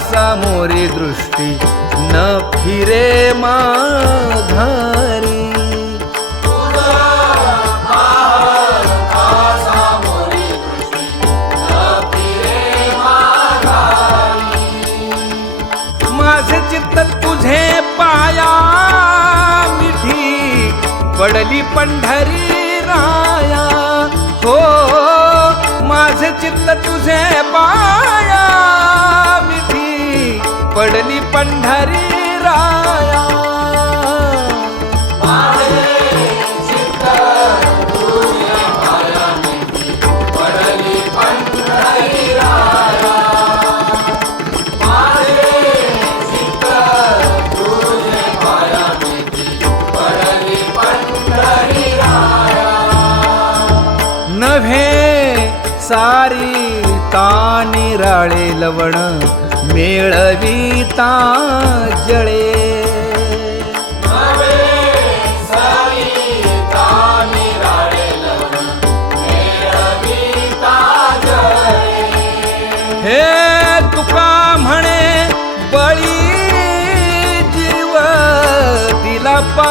सामोरी दृष्टी न फिरे माघारी. माझे चित्त तुझे पाया मिठी पडली पंढरी राया. हो माझे चित्त तुझे पाया मिठी पडली पंढरी राया. नव्हे सारी तानिराळे लवण मेळविता जळे. हे तुका म्हणे बळी जीव दिला पा